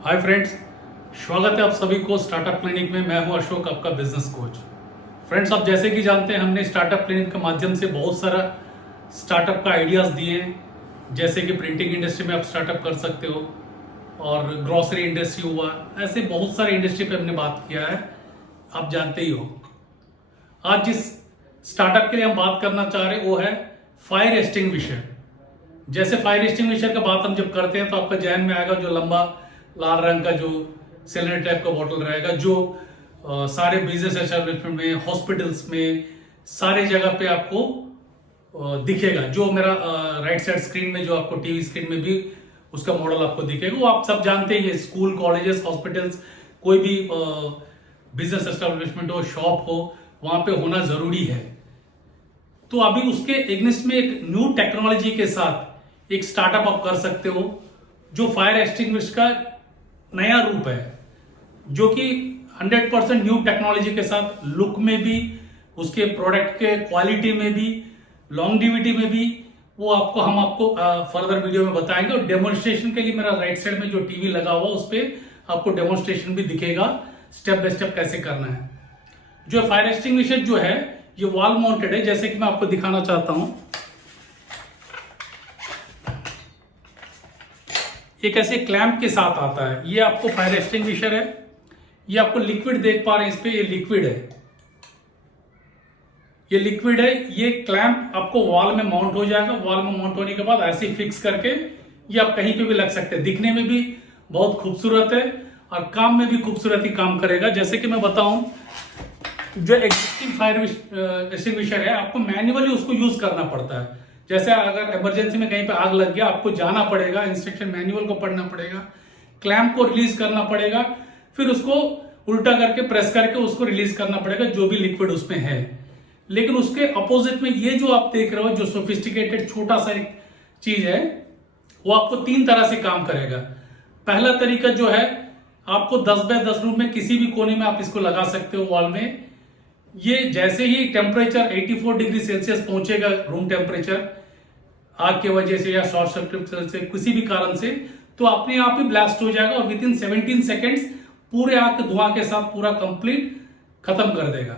Hi friends, स्वागत है आप सभी को स्टार्टअप क्लिनिक में। मैं हूं अशोक, आपका बिजनेस कोच। फ्रेंड्स, आप जैसे कि जानते हैं, हमने स्टार्टअप क्लिनिक के माध्यम से बहुत सारा स्टार्टअप का आइडियाज़ दिए हैं। जैसे कि प्रिंटिंग इंडस्ट्री में आप स्टार्टअप कर सकते हो, और ग्रोसरी इंडस्ट्री हुआ, ऐसे बहुत सारे इंडस्ट्री पे हमने बात किया है, आप जानते ही हो। आज जिस स्टार्टअप के लिए हम बात करना चाह रहे हैं वो है फायर एक्सटिंग्विशर। जैसे फायर एक्सटिंग्विशर का बात हम जब करते हैं तो आपका जहन में आएगा जो लंबा लाल रंग का जो सिलेंडर टाइप का बॉटल रहेगा, जो सारे बिजनेस एस्टेब्लिशमेंट में, हॉस्पिटल्स में, सारे जगह पे आपको दिखेगा। जो मेरा राइट साइड स्क्रीन में, जो आपको टीवी स्क्रीन में भी उसका मॉडल आपको दिखेगा, वो आप सब जानते ही है। स्कूल, कॉलेजेस, हॉस्पिटल्स, कोई भी बिजनेस एस्टेब्लिशमेंट हो, शॉप हो, वहां पे होना जरूरी है। तो अभी उसके एग्निस्ट में एक न्यू टेक्नोलॉजी के साथ एक स्टार्टअप आप कर सकते हो, जो फायर एक्सटिंग्विशर का नया रूप है, जो कि 100% न्यू टेक्नोलॉजी के साथ, लुक में भी, उसके प्रोडक्ट के क्वालिटी में भी, लॉन्गेविटी में भी, वो हम आपको फर्दर वीडियो में बताएंगे। और डेमोन्स्ट्रेशन के लिए मेरा राइट साइड में जो टीवी लगा हुआ उस पर आपको डेमोन्स्ट्रेशन भी दिखेगा, स्टेप बाय स्टेप कैसे करना है। जो फायर एक्सटिंग्विशर जो है ये वॉल माउंटेड है, जैसे कि मैं आपको दिखाना चाहता हूं। एक ऐसे क्लैंप के साथ आता है। ये आपको फायर एक्सटिंग्विशर है, ये आपको लिक्विड देख पा रहे हैं, इस पे ये लिक्विड है, ये लिक्विड है। ये क्लैंप आपको वॉल में माउंट हो जाएगा। वॉल में माउंट होने के बाद ऐसे फिक्स करके ये आप कहीं पे भी लग सकते हैं। दिखने में भी बहुत खूबसूरत है और काम में भी खूबसूरत ही काम करेगा। जैसे कि मैं बताऊं, जो एग्जिस्टिंग फायर एक्सटिंग्विशर है, आपको मैन्युअली उसको यूज करना पड़ता है। जैसे अगर इमरजेंसी में कहीं पे आग लग गया, आपको जाना पड़ेगा, इंस्ट्रक्शन मैनुअल को पढ़ना पड़ेगा, क्लैंप को रिलीज करना पड़ेगा, फिर उसको उल्टा करके प्रेस करके उसको रिलीज करना पड़ेगा, जो भी लिक्विड उसमें है। लेकिन उसके अपोजिट में ये जो आप देख रहे हो, जो सोफिस्टिकेटेड छोटा सा एक चीज है, वो आपको 3 तरह से काम करेगा। पहला तरीका जो है, आपको 10 बाय 10 रूम में किसी भी कोने में आप इसको लगा सकते हो वॉल में। ये जैसे ही टेम्परेचर 84 डिग्री सेल्सियस पहुंचेगा, रूम टेम्परेचर, आग की वजह से या शॉर्ट सर्किट से, किसी भी कारण से, तो अपने आप ही ब्लास्ट हो जाएगा और विद इन 17 सेकेंड्स पूरे आग के धुआं के साथ पूरा कंप्लीट खत्म कर देगा।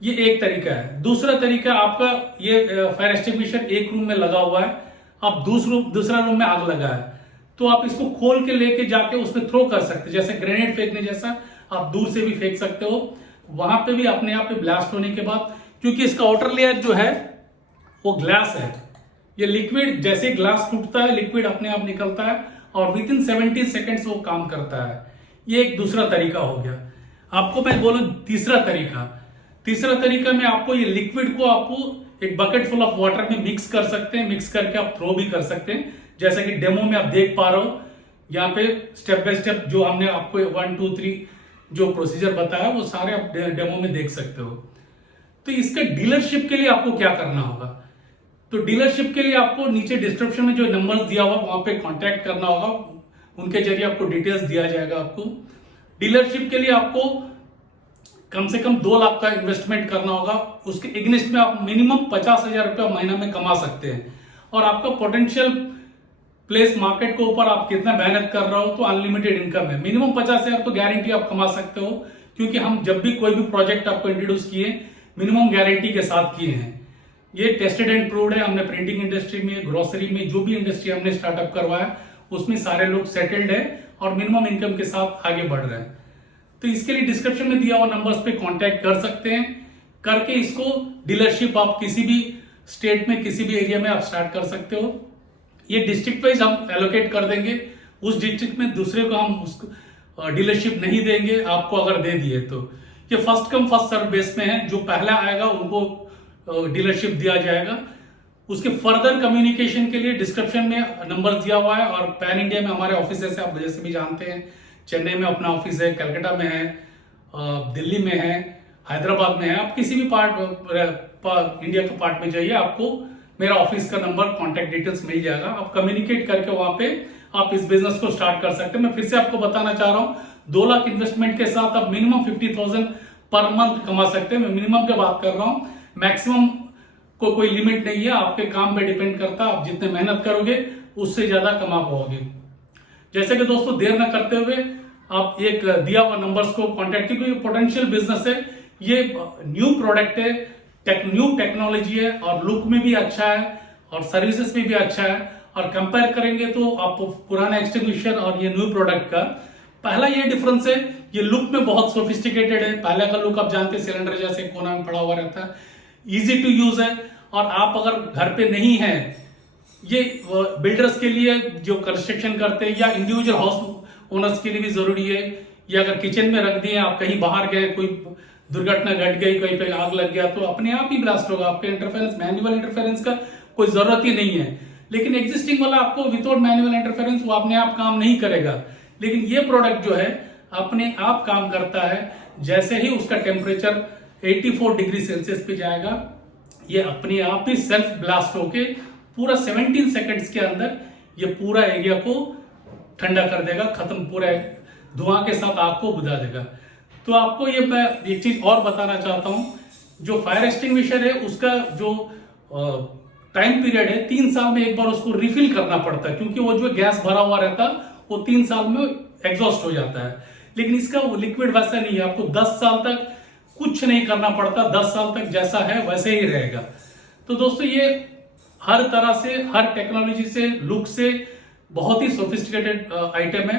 ये एक तरीका है। दूसरा तरीका, आपका ये फायर एक्सटिंग्विशर एक रूम में लगा हुआ है, आप दूसरा रूम में आग लगा है, तो आप इसको खोल के लेके जाके उसमें थ्रो कर सकते हैं। जैसे ग्रेनेड फेंकने जैसा आप दूर से भी फेंक सकते हो। वहां पे भी अपने आप पे ब्लास्ट होने के बाद, क्योंकि इसका आउटर लेयर जो है वो ग्लास है, ये लिक्विड जैसे ग्लास टूटता है, लिक्विड अपने आप निकलता है और विद इन 17 सेकेंड्स वो काम करता है। ये एक दूसरा तरीका हो गया। आपको मैं बोलूं तीसरा तरीका में, आपको ये लिक्विड को आपको एक बकेट फुल ऑफ वाटर में मिक्स कर सकते हैं। मिक्स करके आप थ्रो भी कर सकते हैं, जैसा कि डेमो में आप देख पा रहे हो। यहाँ पे स्टेप बाय स्टेप जो हमने आपको 1 2 3 जो प्रोसीजर बताया, वो सारे आप डेमो में देख सकते हो। तो इसके डीलरशिप के लिए आपको क्या करना होगा? तो डीलरशिप के लिए आपको नीचे डिस्क्रिप्शन में जो नंबर दिया हुआ वहां पे कांटेक्ट करना होगा, उनके जरिए आपको डिटेल्स दिया जाएगा। आपको डीलरशिप के लिए आपको कम से कम 2 लाख का इन्वेस्टमेंट करना होगा। उसके एग्निस्ट में आप मिनिमम 50,000 रुपया महीना में कमा सकते हैं। और आपका पोटेंशियल प्लेस मार्केट के ऊपर आप कितना मेहनत कर रहे हो, तो अनलिमिटेड इनकम है। मिनिमम 50,000 तो गारंटी आप कमा सकते हो, क्योंकि हम जब भी कोई भी प्रोजेक्ट आपको इंट्रोड्यूस किए, मिनिमम गारंटी के साथ किए हैं। ये टेस्टेड एंड प्रूव्ड है। हमने प्रिंटिंग इंडस्ट्री में, ग्रोसरी में, जो भी इंडस्ट्री हमने स्टार्टअप करवाया, उसमें सारे लोग सेटल्ड है और मिनिमम इनकम के साथ आगे बढ़ रहे हैं। तो इसके लिए डिस्क्रिप्शन में दिया हुआ नंबर्स पे कांटेक्ट कर सकते हैं। करके इसको डीलरशिप आप किसी भी स्टेट में, किसी भी एरिया में आप स्टार्ट कर सकते हो। ये डिस्ट्रिक्ट वाइज हम एलोकेट कर देंगे। उस डिस्ट्रिक्ट में दूसरे को हम उसको डीलरशिप नहीं देंगे, आपको अगर दे दिए तो। ये first come first serve base में है, जो पहला आएगा उनको डीलरशिप दिया जाएगा। उसके फर्दर कम्युनिकेशन के लिए डिस्क्रिप्शन में नंबर दिया हुआ है। और पैन इंडिया में हमारे ऑफिस है, आप जैसे भी जानते हैं। चेन्नई में अपना ऑफिस है, कलकत्ता में है, दिल्ली में है, हैदराबाद में है। आप किसी भी इंडिया के पार्ट में जाइए, आपको मेरा ऑफिस का नंबर, कॉन्टेक्ट डिटेल्स मिल जाएगा। आप कम्युनिकेट करके वहां पे आप इस बिजनेस को स्टार्ट कर सकते हैं। मैं फिर से आपको बताना चाह रहा हूं, 2 लाख इन्वेस्टमेंट के साथ आप मिनिमम 50,000 पर मंथ कमा सकते हैं। मैं मिनिमम की बात कर रहा हूं, मैक्सिमम को कोई लिमिट नहीं है। आपके काम पे डिपेंड करता है, आप जितने मेहनत करोगे उससे ज्यादा कमा पाओगे। जैसे कि दोस्तों, देर न करते हुए आप एक दिया हुआ नंबर्स को कांटेक्ट कीजिए, क्योंकि पोटेंशियल बिजनेस है, ये न्यू प्रोडक्ट है, न्यू टेक्नोलॉजी है और लुक में भी अच्छा है और सर्विसेज में भी अच्छा है। और कंपेयर करेंगे तो आप पुराना एक्सटिंग्विशर और ये न्यू प्रोडक्ट का पहला ये डिफरेंस है, ये लुक में बहुत सोफिस्टिकेटेड है। पहले का लुक आप जानते हैं सिलेंडर जैसे कोना में पड़ा हुआ रहता है, इजी टू यूज है। और आप अगर घर पे नहीं है, ये बिल्डर्स के लिए जो कंस्ट्रक्शन करते हैं या इंडिविजुअल हाउस ओनर्स के लिए भी जरूरी है। या अगर किचन में रख दिए, आप कहीं बाहर गए, कोई दुर्घटना घट गई, कहीं पे आग लग गया, तो अपने आप ही ब्लास्ट होगा। आपके इंटरफेरेंस, मैनुअल इंटरफेरेंस का कोई जरूरत ही नहीं है। लेकिन एग्जिस्टिंग वाला आपको विदाउट मैनुअल इंटरफेरेंस वो अपने आप काम नहीं करेगा। लेकिन ये प्रोडक्ट जो है अपने आप काम करता है। जैसे ही उसका टेम्परेचर 84 डिग्री सेल्सियस पे जाएगा, ये अपने आप ही सेल्फ ब्लास्ट होके पूरा 17 सेकंड्स के अंदर ये पूरा एरिया को ठंडा कर देगा, खत्म, पूरा धुआं के साथ आग को बुझा देगा। तो आपको ये मैं एक चीज और बताना चाहता हूं, जो फायर एक्सटिंग्विशर है उसका जो टाइम पीरियड है 3 साल में एक बार उसको रिफिल करना पड़ता है, क्योंकि वो जो गैस भरा हुआ रहता है वो 3 साल में एग्जॉस्ट हो जाता है। लेकिन इसका वो लिक्विड वैसा नहीं है, आपको 10 साल तक कुछ नहीं करना पड़ता, 10 साल तक जैसा है वैसे ही रहेगा। तो दोस्तों ये हर तरह से, हर टेक्नोलॉजी से, लुक से बहुत ही सोफिस्टिकेटेड आइटम है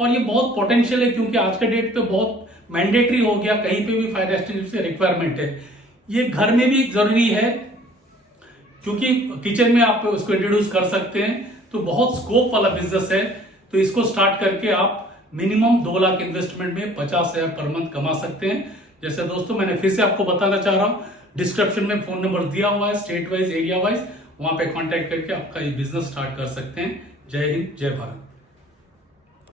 और ये बहुत पोटेंशियल है, क्योंकि आज के डेट पे बहुत मैंडेटरी हो गया, कहीं पे भी फायर एक्सटिंग्विशर रिक्वायरमेंट है। ये घर में भी जरूरी है, क्योंकि किचन में आप उसको इंट्रोड्यूस कर सकते हैं। तो बहुत स्कोप वाला बिजनेस है। तो इसको स्टार्ट करके आप मिनिमम 2 लाख इन्वेस्टमेंट में 50,000 पर मंथ कमा सकते हैं। जैसे दोस्तों मैंने फिर से आपको बताना चाह रहा हूं, डिस्क्रिप्शन में फोन नंबर दिया हुआ है, स्टेट वाइज, एरिया वाइज, वहां पे कांटेक्ट करके आपका ये बिजनेस स्टार्ट कर सकते हैं। जय हिंद, जय भारत।